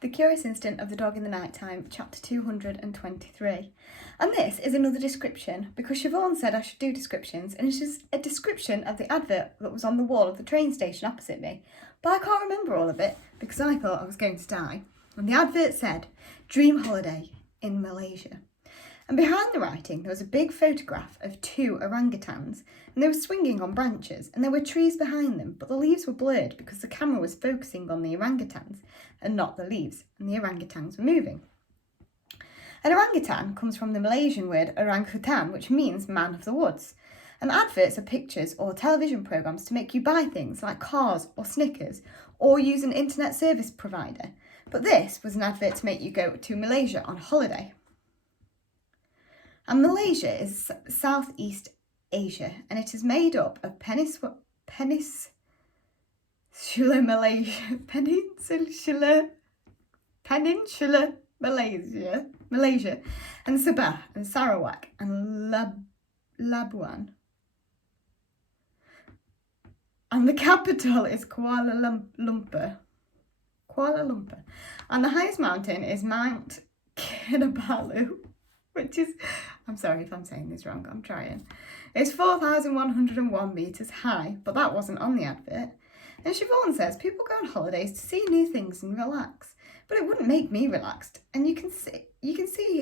The Curious Instinct of the Dog in the Nighttime, chapter 223. And this is another description because Siobhan said I should do descriptions, and it's just a description of the advert that was on the wall of the train station opposite me. But I can't remember all of it because I thought I was going to die. And the advert said, Dream Holiday in Malaysia. And behind the writing, there was a big photograph of two orangutans, and they were swinging on branches, and there were trees behind them, but the leaves were blurred because the camera was focusing on the orangutans and not the leaves, and the orangutans were moving. An orangutan comes from the Malaysian word orangutan, which means man of the woods. And adverts are pictures or television programmes to make you buy things like cars or Snickers, or use an internet service provider. But this was an advert to make you go to Malaysia on holiday. And Malaysia is Southeast Asia, and it is made up of Peninsular Malaysia, and Sabah and Sarawak and Labuan. And the capital is Kuala Lumpur. And the highest mountain is Mount Kinabalu, which is, I'm sorry if I'm saying this wrong, I'm trying. It's 4,101 metres high, but that wasn't on the advert. And Siobhan says people go on holidays to see new things and relax, but it wouldn't make me relaxed. And you can see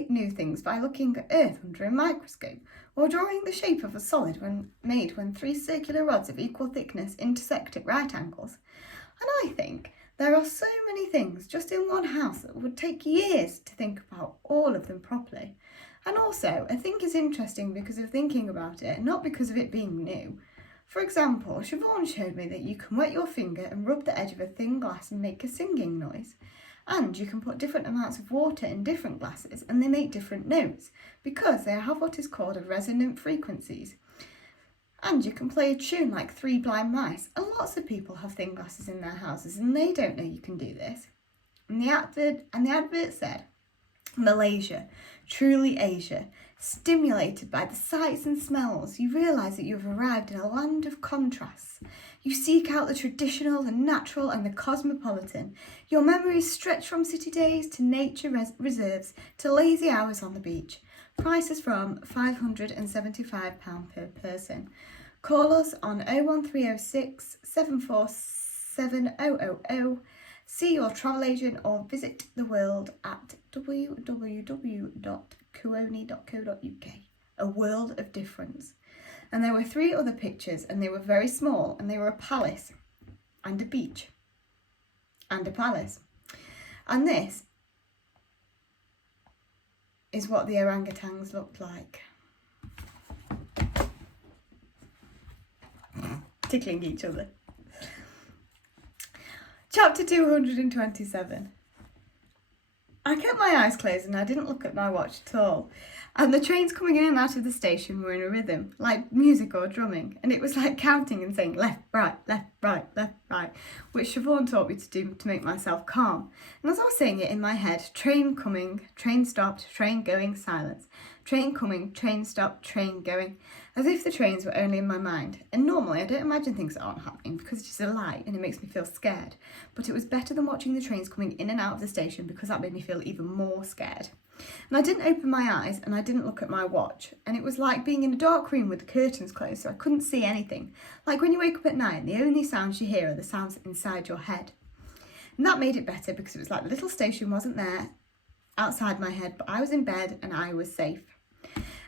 new things by looking at Earth under a microscope, or drawing the shape of a solid when three circular rods of equal thickness intersect at right angles. And I think there are so many things just in one house that would take years to think about all of them properly. And also, I think it's interesting because of thinking about it, not because of it being new. For example, Siobhan showed me that you can wet your finger and rub the edge of a thin glass and make a singing noise. And you can put different amounts of water in different glasses and they make different notes because they have what is called a resonant frequencies. And you can play a tune like Three Blind Mice, and lots of people have thin glasses in their houses and they don't know you can do this. And the advert said, Malaysia, truly Asia, stimulated by the sights and smells, you realise that you have arrived in a land of contrasts. You seek out the traditional, the natural and the cosmopolitan. Your memories stretch from city days to nature reserves to lazy hours on the beach. Prices from £575 per person. Call us on 01306 747 000. See your travel agent or visit the world at www.kuoni.co.uk. A world of difference. And there were 3 other pictures and they were very small and they were a palace and a beach and a palace. And this is what the orangutans looked like. Tickling each other. Chapter 227. I kept my eyes closed and I didn't look at my watch at all. And the trains coming in and out of the station were in a rhythm, like music or drumming. And it was like counting and saying left, right, which Siobhan taught me to do to make myself calm. And as I was saying it in my head, train coming, train stopped, train going, silence. Train coming, train stopped, train going. As if the trains were only in my mind. And normally I don't imagine things that aren't happening because it's just a lie and it makes me feel scared. But it was better than watching the trains coming in and out of the station because that made me feel even more scared. And I didn't open my eyes and I didn't look at my watch. And it was like being in a dark room with the curtains closed so I couldn't see anything. Like when you wake up at night and the only sounds you hear are the sounds inside your head. And that made it better because it was like the little station wasn't there outside my head, but I was in bed and I was safe.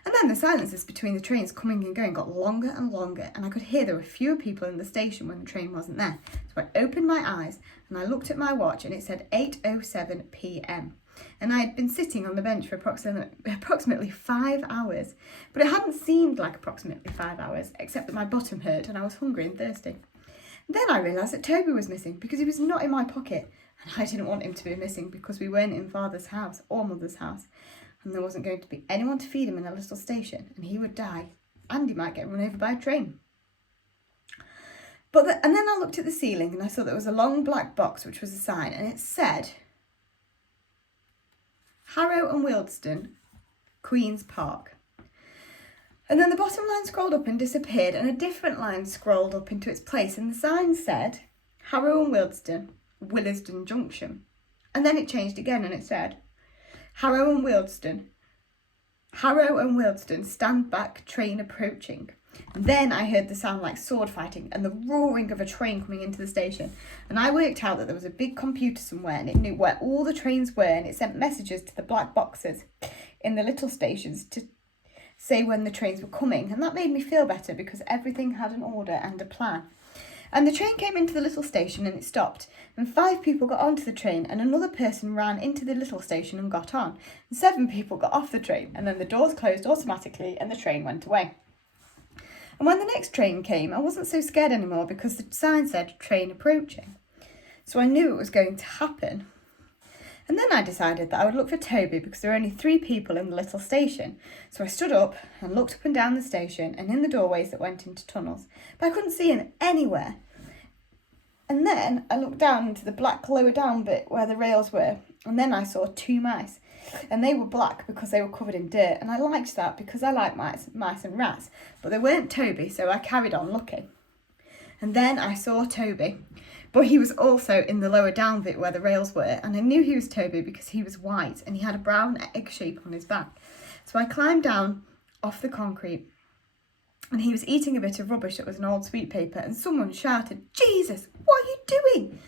And then the silences between the trains coming and going got longer and longer, and I could hear there were fewer people in the station when the train wasn't there. So I opened my eyes and I looked at my watch and it said 8:07 p.m. And I had been sitting on the bench for approximately 5 hours, but it hadn't seemed like approximately 5 hours, except that my bottom hurt and I was hungry and thirsty. Then I realised that Toby was missing because he was not in my pocket, and I didn't want him to be missing because we weren't in father's house or mother's house. And there wasn't going to be anyone to feed him in a little station, and he would die, and he might get run over by a train. And then I looked at the ceiling, and I saw there was a long black box, which was a sign, and it said, Harrow and Wealdstone, Queen's Park. And then the bottom line scrolled up and disappeared, and a different line scrolled up into its place, and the sign said, Harrow and Wealdstone, Willesden Junction. And then it changed again and it said, Harrow and Wealdstone, stand back, train approaching. And then I heard the sound like sword fighting and the roaring of a train coming into the station. And I worked out that there was a big computer somewhere and it knew where all the trains were, and it sent messages to the black boxes in the little stations to say when the trains were coming. And that made me feel better because everything had an order and a plan. And the train came into the little station and it stopped. And 5 people got onto the train and another person ran into the little station and got on. And 7 people got off the train, and then the doors closed automatically and the train went away. And when the next train came, I wasn't so scared anymore because the sign said train approaching. So I knew it was going to happen. And then I decided that I would look for Toby because there were only 3 people in the little station. So I stood up and looked up and down the station and in the doorways that went into tunnels, but I couldn't see him anywhere. And then I looked down into the black lower down bit where the rails were, and then I saw 2 mice. And they were black because they were covered in dirt, and I liked that because I like mice and rats, but they weren't Toby, so I carried on looking. And then I saw Toby, but he was also in the lower down bit where the rails were, and I knew he was Toby because he was white and he had a brown egg shape on his back. So I climbed down off the concrete, and he was eating a bit of rubbish that was an old sweet paper, and someone shouted, "Jesus, what are you doing?"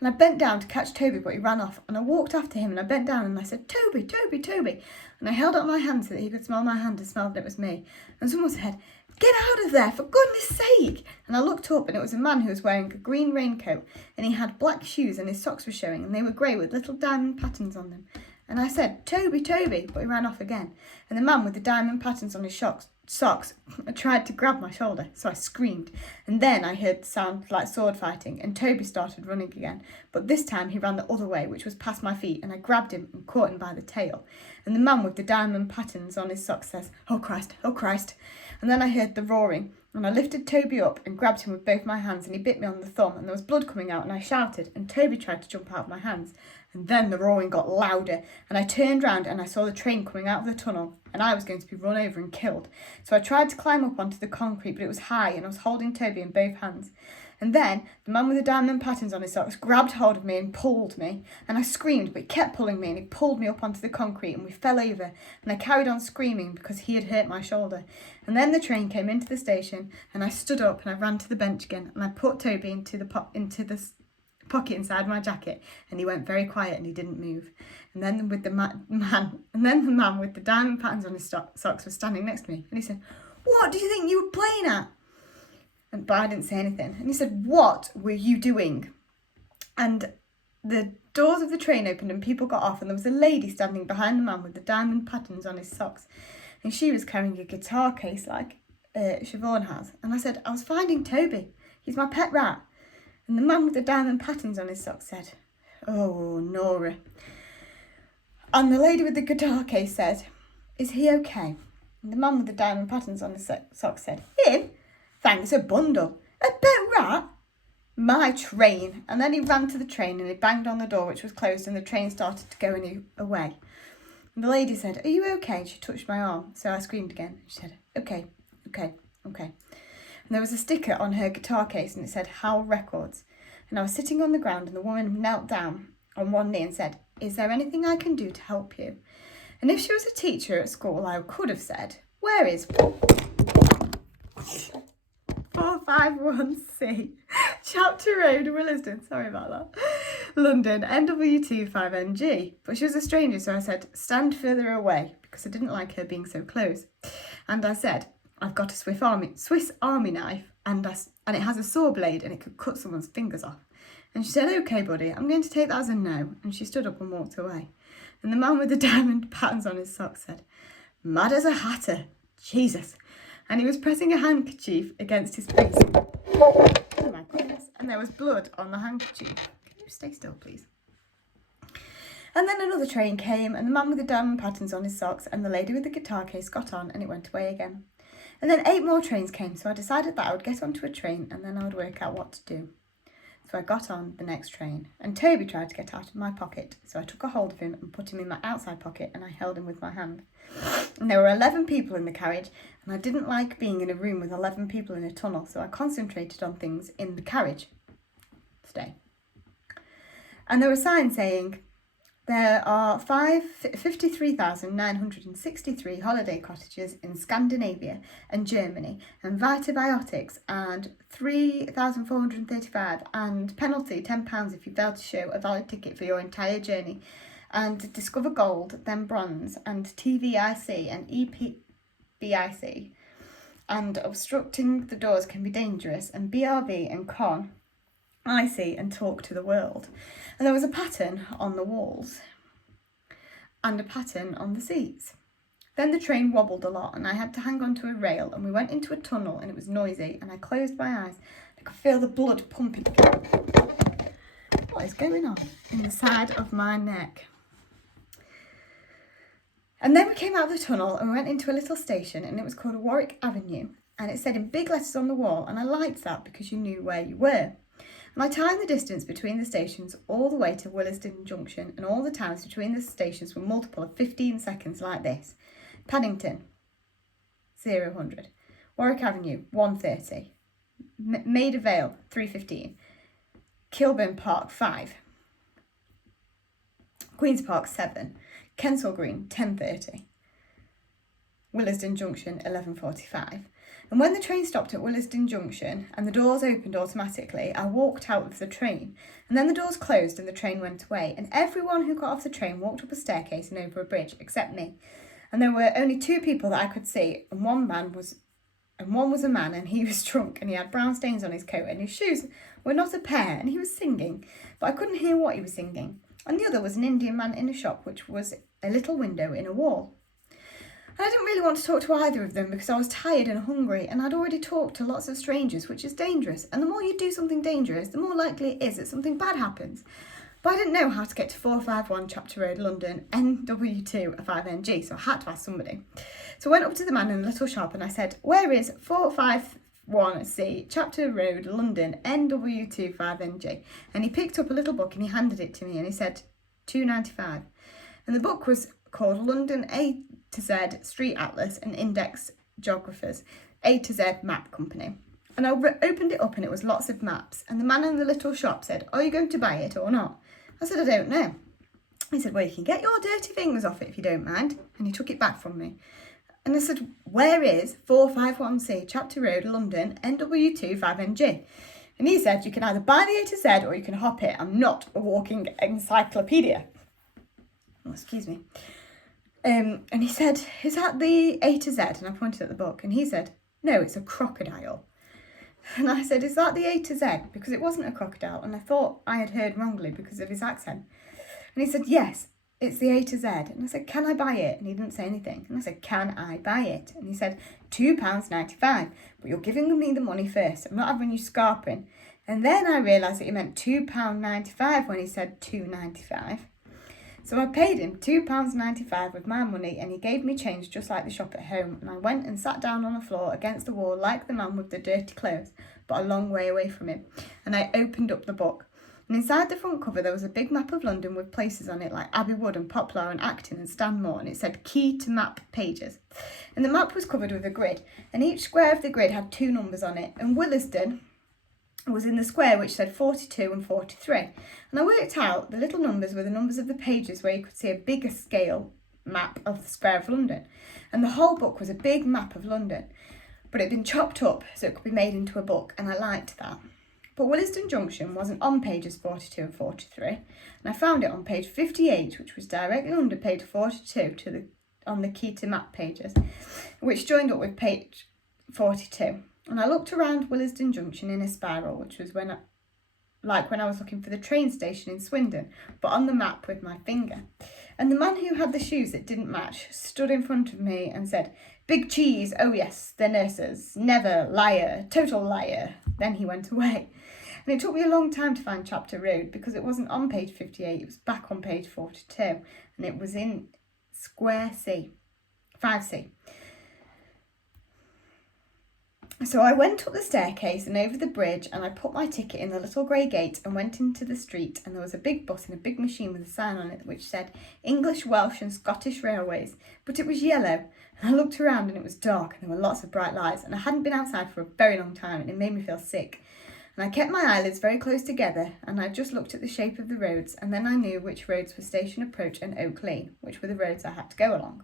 And I bent down to catch Toby, but he ran off, and I walked after him and I bent down and I said, "Toby, Toby, Toby." And I held up my hand so that he could smell my hand and smell that it was me. And someone said, "Get out of there, for goodness sake." And I looked up and it was a man who was wearing a green raincoat and he had black shoes and his socks were showing and they were grey with little diamond patterns on them. And I said, "Toby, Toby," but he ran off again. And the man with the diamond patterns on his socks tried to grab my shoulder, so I screamed. And then I heard the sound like sword fighting and Toby started running again. But this time he ran the other way, which was past my feet, and I grabbed him and caught him by the tail. And the man with the diamond patterns on his socks says, "Oh Christ, oh Christ." And then I heard the roaring, and I lifted Toby up and grabbed him with both my hands, and he bit me on the thumb, and there was blood coming out, and I shouted, and Toby tried to jump out of my hands. And then the roaring got louder, and I turned round and I saw the train coming out of the tunnel, and I was going to be run over and killed. So I tried to climb up onto the concrete, but it was high, and I was holding Toby in both hands. And then the man with the diamond patterns on his socks grabbed hold of me and pulled me, and I screamed, but he kept pulling me, and he pulled me up onto the concrete, and we fell over, and I carried on screaming because he had hurt my shoulder. And then the train came into the station, and I stood up and I ran to the bench again, and I put Toby into the pocket inside my jacket, and he went very quiet and he didn't move. And then the man with the diamond patterns on his socks was standing next to me, and he said, "What do you think you were playing at?" But I didn't say anything. And he said, "What were you doing?" And the doors of the train opened and people got off, and there was a lady standing behind the man with the diamond patterns on his socks, and she was carrying a guitar case like Siobhan has. And I said, "I was finding Toby. He's my pet rat." And the man with the diamond patterns on his socks said, "Oh, Nora." And the lady with the guitar case said, "Is he okay?" And the man with the diamond patterns on his socks said, "Him? Thanks a bundle. A pet rat? My train." And then he ran to the train and he banged on the door, which was closed, and the train started to go away. And the lady said, "Are you okay?" And she touched my arm. So I screamed again. She said, "Okay, okay, okay." And there was a sticker on her guitar case and it said Howl Records. And I was sitting on the ground and the woman knelt down on one knee and said, "Is there anything I can do to help you?" And if she was a teacher at school, I could have said, "Where is 451C, Chapter Road, Willesden," sorry about that, "London, NW2 5NG. But she was a stranger, so I said, "Stand further away," because I didn't like her being so close. And I said, "I've got a Swiss Army knife and it has a saw blade and it could cut someone's fingers off." And she said, "Okay, buddy, I'm going to take that as a no." And she stood up and walked away. And the man with the diamond patterns on his socks said, "Mad as a hatter, Jesus." And he was pressing a handkerchief against his face. Oh my goodness. And there was blood on the handkerchief. Can you stay still, please? And then another train came, and the man with the diamond patterns on his socks and the lady with the guitar case got on, and it went away again. And then 8 more trains came, so I decided that I would get onto a train and then I would work out what to do. So I got on the next train, and Toby tried to get out of my pocket, so I took a hold of him and put him in my outside pocket, and I held him with my hand. And there were 11 people in the carriage, and I didn't like being in a room with 11 people in a tunnel, so I concentrated on things in the carriage. Stay. And there were signs saying, There are 53,963 holiday cottages in Scandinavia and Germany, and Vitibiotics and 3,435, and penalty £10 if you fail to show a valid ticket for your entire journey, and Discover Gold, then Bronze, and TVIC and EPBIC, and obstructing the doors can be dangerous, and BRV and Con, IC and Talk to the World. And there was a pattern on the walls and a pattern on the seats. Then the train wobbled a lot and I had to hang onto a rail, and we went into a tunnel and it was noisy, and I closed my eyes. I could feel the blood pumping. What is going on in the side of my neck? And then we came out of the tunnel and we went into a little station, and it was called Warwick Avenue, and it said in big letters on the wall, and I liked that because you knew where you were. And I timed the distance between the stations all the way to Willesden Junction, and all the times between the stations were multiple of 15 seconds like this. Paddington, 0-100. Warwick Avenue, 1:30. Maida Vale, 3:15. Kilburn Park, 5. Queen's Park, 7. Kensal Green, 10:30. Willesden Junction, 11:45. And when the train stopped at Willesden Junction and the doors opened automatically, I walked out of the train. And then the doors closed and the train went away. And everyone who got off the train walked up a staircase and over a bridge, except me. And there were only 2 people that I could see, and one was a man, and he was drunk, and he had brown stains on his coat, and his shoes were not a pair, and he was singing, but I couldn't hear what he was singing. And the other was an Indian man in a shop, which was a little window in a wall. And I didn't really want to talk to either of them because I was tired and hungry, and I'd already talked to lots of strangers, which is dangerous. And the more you do something dangerous, the more likely it is that something bad happens. But I didn't know how to get to 451 Chapter Road, London, NW2 5NG, so I had to ask somebody. So I went up to the man in the little shop and I said, "Where is 451C Chapter Road, London, NW2 5NG? And he picked up a little book and he handed it to me, and he said, £2.95. And the book was called London A to Z Street Atlas and Index Geographers, A to Z Map Company. And I opened it up and it was lots of maps. And the man in the little shop said, "Are you going to buy it or not?" I said, "I don't know." He said, "Well, you can get your dirty fingers off it if you don't mind." And he took it back from me. And I said, "Where is 451C Chapter Road, London, NW2 5NG? And he said, "You can either buy the A to Z or you can hop it. I'm not a walking encyclopedia." Oh, excuse me. And he said, "Is that the A to Z?" And I pointed at the book, and he said, "No, it's a crocodile." And I said, "Is that the A to Z?" Because it wasn't a crocodile, and I thought I had heard wrongly because of his accent. And he said, "Yes, it's the A to Z." And I said, "Can I buy it?" And he didn't say anything. And I said, "Can I buy it?" And he said, £2.95, but you're giving me the money first. I'm not having you scarping. And then I realised that he meant £2.95 when he said £2.95. So I paid him £2.95 with my money, and he gave me change just like the shop at home. And I went and sat down on the floor against the wall like the man with the dirty clothes, but a long way away from him. And I opened up the book. And inside the front cover there was a big map of London with places on it like Abbey Wood and Poplar and Acton and Stanmore, and it said "Key to Map Pages." And the map was covered with a grid, and each square of the grid had 2 numbers on it, and Willesden was in the square which said 42 and 43. And I worked out the little numbers were the numbers of the pages where you could see a bigger scale map of the square of London. And the whole book was a big map of London, but it had been chopped up so it could be made into a book, and I liked that. But Willesden Junction wasn't on pages 42 and 43, and I found it on page 58, which was directly under page 42 on the Key to Map pages, which joined up with page 42. And I looked around Willesden Junction in a spiral, which was when I was looking for the train station in Swindon, but on the map with my finger. And the man who had the shoes that didn't match stood in front of me and said, "Big cheese, oh yes, they're nurses, never, liar, total liar." Then he went away. And it took me a long time to find Chapter Road because it wasn't on page 58, it was back on page 42, and it was in Square C, 5C. So I went up the staircase and over the bridge, and I put my ticket in the little grey gate and went into the street, and there was a big bus and a big machine with a sign on it which said English, Welsh and Scottish Railways, but it was yellow. And I looked around and it was dark and there were lots of bright lights, and I hadn't been outside for a very long time and it made me feel sick. And I kept my eyelids very close together, and I just looked at the shape of the roads, and then I knew which roads were Station Approach and Oak Lane, which were the roads I had to go along.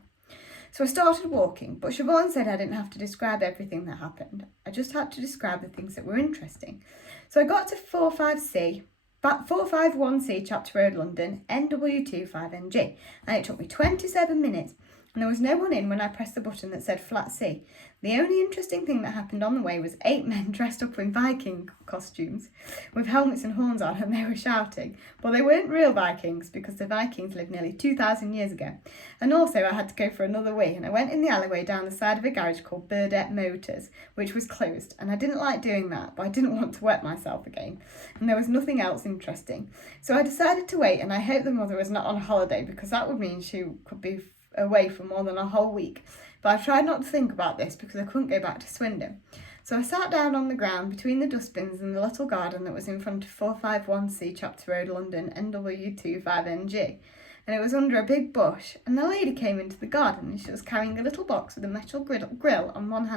So I started walking, but Siobhan said I didn't have to describe everything that happened. I just had to describe the things that were interesting. So I got to 451C Chapter Road, London, NW2 5NG, and it took me 27 minutes. And there was no one in when I pressed the button that said Flat C. The only interesting thing that happened on the way was 8 men dressed up in Viking costumes with helmets and horns on, and they were shouting. But they weren't real Vikings, because the Vikings lived nearly 2,000 years ago. And also I had to go for another way, and I went in the alleyway down the side of a garage called Burdett Motors, which was closed. And I didn't like doing that, but I didn't want to wet myself again. And there was nothing else interesting. So I decided to wait, and I hope the mother was not on holiday, because that would mean she could be away for more than a whole week. But I tried not to think about this because I couldn't go back to Swindon. So I sat down on the ground between the dustbins and the little garden that was in front of 451C Chapter Road, London, NW2 5NG. And it was under a big bush, and a lady came into the garden, and she was carrying a little box with a metal grill on one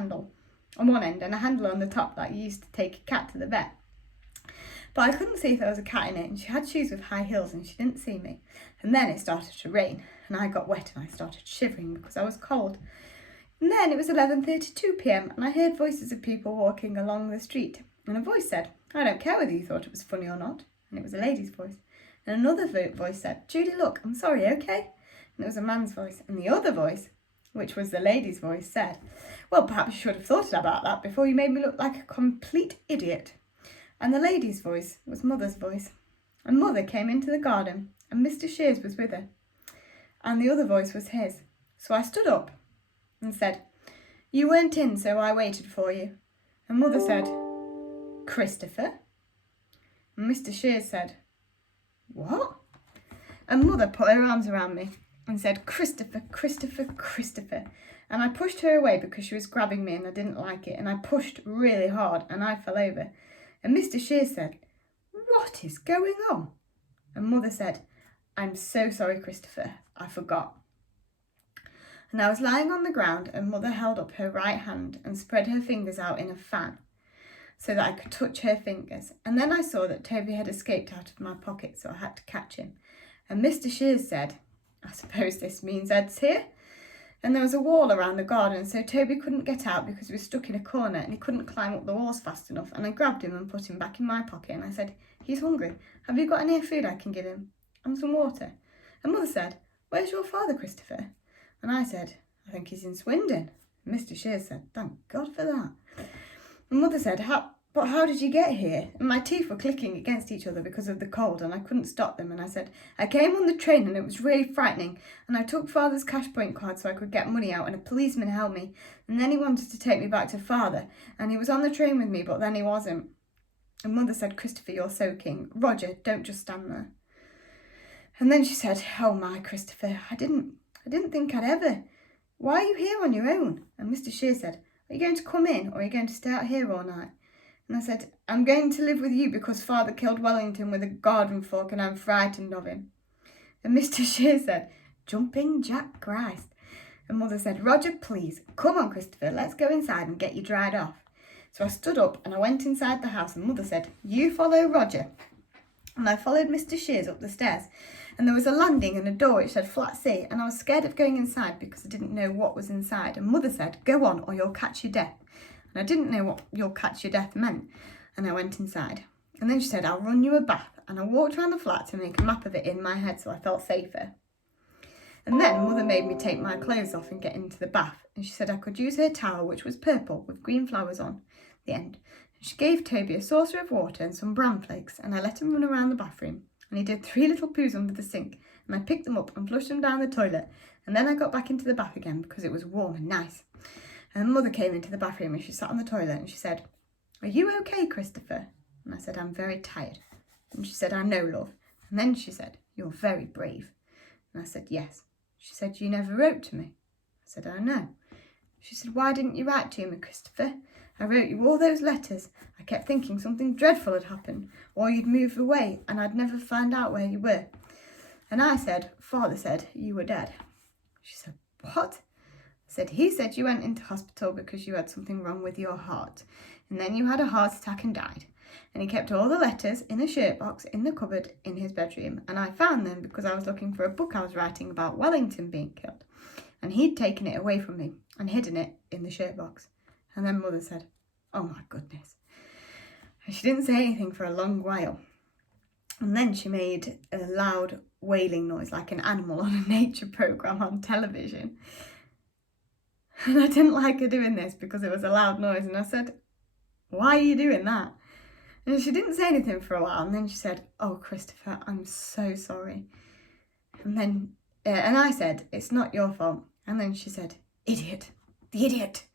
end and a handle on the top that you used to take a cat to the vet. But I couldn't see if there was a cat in it, and she had shoes with high heels, and she didn't see me. And then it started to rain, and I got wet, and I started shivering because I was cold. And then it was 11:32 p.m, and I heard voices of people walking along the street. And a voice said, "I don't care whether you thought it was funny or not." And it was a lady's voice. And another voice said, "Judy, look, I'm sorry, okay?" And it was a man's voice. And the other voice, which was the lady's voice, said, "Well, perhaps you should have thought about that before you made me look like a complete idiot." And the lady's voice was Mother's voice. And Mother came into the garden, and Mr. Shears was with her. And the other voice was his. So I stood up and said, "You weren't in, so I waited for you." And Mother said, "Christopher?" And Mr. Shears said, "What?" And Mother put her arms around me and said, "Christopher, Christopher, Christopher." And I pushed her away because she was grabbing me and I didn't like it. And I pushed really hard and I fell over. And Mr. Shears said, "What is going on?" And Mother said, "I'm so sorry, Christopher, I forgot." And I was lying on the ground, and Mother held up her right hand and spread her fingers out in a fan so that I could touch her fingers. And then I saw that Toby had escaped out of my pocket, so I had to catch him. And Mr. Shears said, "I suppose this means Ed's here." And there was a wall around the garden, so Toby couldn't get out because he was stuck in a corner and he couldn't climb up the walls fast enough. And I grabbed him and put him back in my pocket, and I said, "He's hungry. Have you got any food I can give him? And some water?" And Mother said, "Where's your father, Christopher?" And I said, "I think he's in Swindon." And Mr. Shears said, "Thank God for that." And Mother said, But how did you get here?" And my teeth were clicking against each other because of the cold, and I couldn't stop them. And I said, "I came on the train and it was really frightening. And I took Father's cash point card so I could get money out, and a policeman held me. And then he wanted to take me back to Father. And he was on the train with me, but then he wasn't." And Mother said, "Christopher, you're soaking. Roger, don't just stand there." And then she said, "Oh my, Christopher, I didn't think I'd ever. Why are you here on your own?" And Mr. Shears said, "Are you going to come in, or are you going to stay out here all night?" And I said, "I'm going to live with you because Father killed Wellington with a garden fork and I'm frightened of him." And Mr. Shears said, "Jumping Jack Christ." And Mother said, "Roger, please, come on, Christopher, let's go inside and get you dried off." So I stood up and I went inside the house, and Mother said, "You follow Roger." And I followed Mr. Shears up the stairs, and there was a landing and a door which said Flat C, and I was scared of going inside because I didn't know what was inside. And Mother said, "Go on or you'll catch your death." And I didn't know what "you'll catch your death" meant, and I went inside. And then she said, "I'll run you a bath." And I walked around the flat to make a map of it in my head so I felt safer. And then Mother made me take my clothes off and get into the bath, and she said I could use her towel, which was purple with green flowers on the end. And she gave Toby a saucer of water and some bran flakes, and I let him run around the bathroom, and he did 3 little poos under the sink, and I picked them up and flushed them down the toilet. And then I got back into the bath again because it was warm and nice. And Mother came into the bathroom and she sat on the toilet and she said, "Are you okay, Christopher?" And I said, "I'm very tired." And she said, "I know, love." And then she said, "You're very brave." And I said, "Yes." She said, "You never wrote to me." I said, "I know." She said, "Why didn't you write to me, Christopher? I wrote you all those letters. I kept thinking something dreadful had happened, or you'd moved away and I'd never find out where you were." And I said, "Father said you were dead." She said, "What?" I said, "He said you went into hospital because you had something wrong with your heart, and then you had a heart attack and died. And he kept all the letters in a shirt box in the cupboard in his bedroom. And I found them because I was looking for a book I was writing about Wellington being killed. And he'd taken it away from me and hidden it in the shirt box. And then Mother said, "Oh my goodness." And she didn't say anything for a long while. And then she made a loud wailing noise like an animal on a nature programme on television. And I didn't like her doing this because it was a loud noise. And I said, "Why are you doing that?" And she didn't say anything for a while. And then she said, "Oh, Christopher, I'm so sorry." And then, and I said, "It's not your fault." And then she said, "Idiot, the idiot."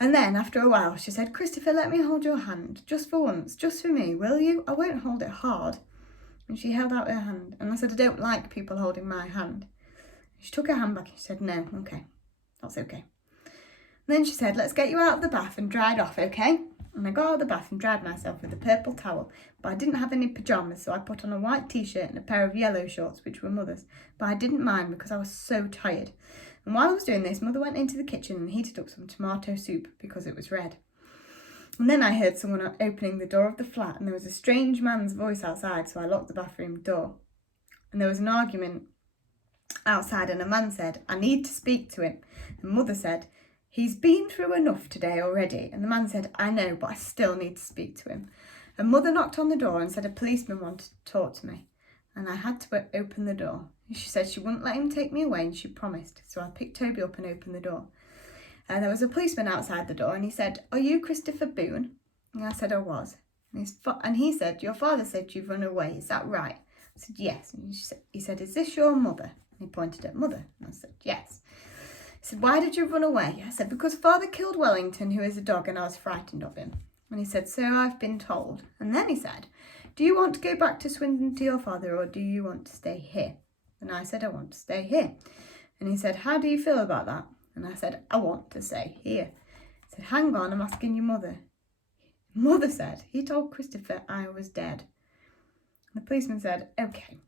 And then after a while she said, "Christopher, let me hold your hand, just for once, just for me, will you? I won't hold it hard." And she held out her hand. And I said, "I don't like people holding my hand." She took her hand back and she said, "No, okay, that's okay." And then she said, "Let's get you out of the bath and dried off, okay?" And I got out of the bath and dried myself with a purple towel, but I didn't have any pyjamas, so I put on a white t-shirt and a pair of yellow shorts, which were Mother's, but I didn't mind because I was so tired. And while I was doing this, Mother went into the kitchen and heated up some tomato soup because it was red. And then I heard someone opening the door of the flat, and there was a strange man's voice outside, so I locked the bathroom door. And there was an argument outside, and a man said, "I need to speak to him." And Mother said, "He's been through enough today already." And the man said, "I know, but I still need to speak to him." And Mother knocked on the door and said a policeman wanted to talk to me. And I had to open the door. She said she wouldn't let him take me away, and she promised. So I picked Toby up and opened the door. And there was a policeman outside the door, and he said, "Are you Christopher Boone?" And I said I was. And he said, "Your father said you've run away, is that right?" I said, "Yes." And he said, "Is this your mother?" And he pointed at Mother. And I said, "Yes." He said, "Why did you run away?" I said, "Because Father killed Wellington, who is a dog, and I was frightened of him." And he said, "So I've been told." And then he said, "Do you want to go back to Swindon to your father, or do you want to stay here?" And I said, "I want to stay here." And he said, "How do you feel about that?" And I said, "I want to stay here." He said, "Hang on, I'm asking your mother." Mother said, "He told Christopher I was dead." And the policeman said, "Okay,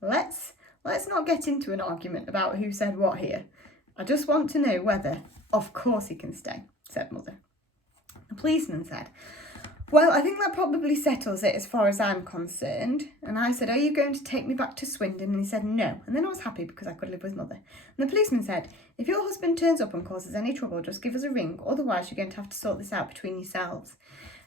let's not get into an argument about who said what here. I just want to know whether, of course he can stay," said Mother. The policeman said, "Well, I think that probably settles it as far as I'm concerned." And I said, "Are you going to take me back to Swindon?" And he said, "No." And then I was happy because I could live with Mother. And the policeman said, "If your husband turns up and causes any trouble, just give us a ring. Otherwise, you're going to have to sort this out between yourselves."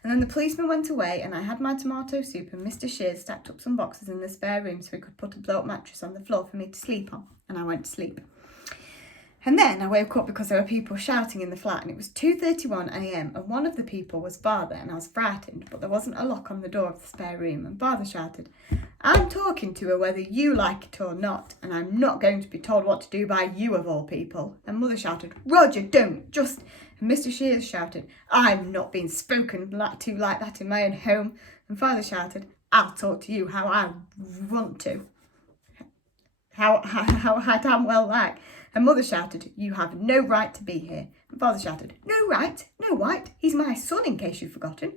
And then the policeman went away, and I had my tomato soup, and Mr. Shears stacked up some boxes in the spare room so he could put a blow-up mattress on the floor for me to sleep on. And I went to sleep. And then I woke up because there were people shouting in the flat, and it was 2:31 a.m. and one of the people was Father, and I was frightened, but there wasn't a lock on the door of the spare room, and Father shouted, "I'm talking to her whether you like it or not, and I'm not going to be told what to do by you of all people." And Mother shouted, "Roger, don't, just..." And Mr. Shears shouted, "I'm not being spoken to like that in my own home." And Father shouted, "I'll talk to you how I want to. How I damn well like." And Mother shouted, "You have no right to be here." And Father shouted, "No right? No right? He's my son, in case you've forgotten."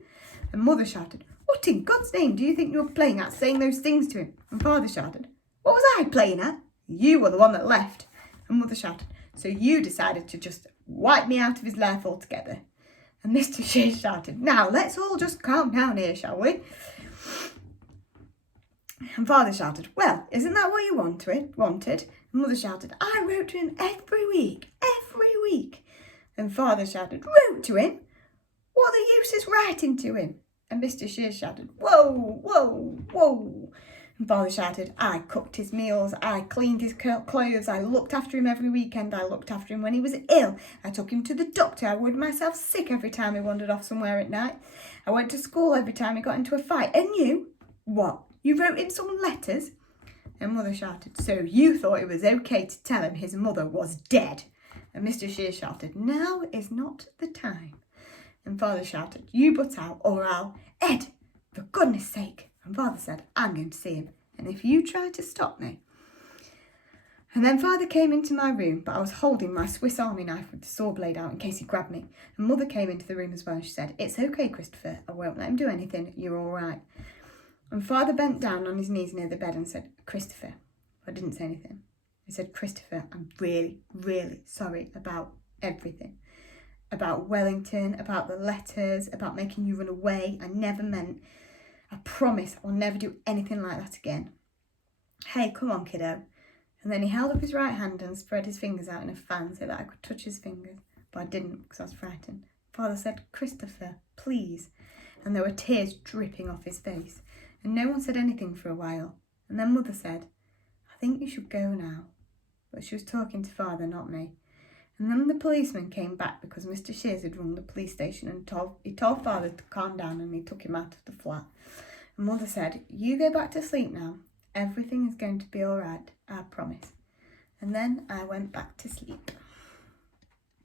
And Mother shouted, "What in God's name do you think you're playing at, saying those things to him?" And Father shouted, "What was I playing at? You were the one that left." And Mother shouted, "So you decided to just wipe me out of his life altogether." And Mr. Shears shouted, "Now let's all just calm down here, shall we?" And Father shouted, "Well, isn't that what you wanted?" And Mother shouted, "I wrote to him every week. And Father shouted, "Wrote to him? What the use is writing to him?" And Mr. Shears shouted, "Whoa. And Father shouted, "I cooked his meals, I cleaned his clothes, I looked after him every weekend, I looked after him when he was ill, I took him to the doctor, I worried myself sick every time he wandered off somewhere at night, I went to school every time he got into a fight, and you, what? You wrote him some letters?" And Mother shouted, "So you thought it was okay to tell him his mother was dead?" And Mr. Shears shouted, "Now is not the time." And Father shouted, "You butt out or I'll..." "Ed, for goodness sake." And Father said, "I'm going to see him, and if you try to stop me..." And then Father came into my room, but I was holding my Swiss Army knife with the saw blade out in case he grabbed me. And Mother came into the room as well, and she said, "It's okay, Christopher, I won't let him do anything, you're all right." And Father bent down on his knees near the bed and said, "Christopher." I didn't say anything. He said, "Christopher, I'm really, really sorry about everything. about Wellington, about the letters, about making you run away. I never meant. I promise I'll never do anything like that again. Hey, come on, kiddo. And then he held up his right hand and spread his fingers out in a fan so that I could touch his fingers. But I didn't because I was frightened. Father said, Christopher, please. And there were tears dripping off his face. And no one said anything for a while. And then Mother said, I think you should go now. But she was talking to Father, not me. And then the policeman came back because Mr. Shears had rung the police station and he told Father to calm down, and he took him out of the flat. And Mother said, you go back to sleep now. Everything is going to be all right, I promise. And then I went back to sleep.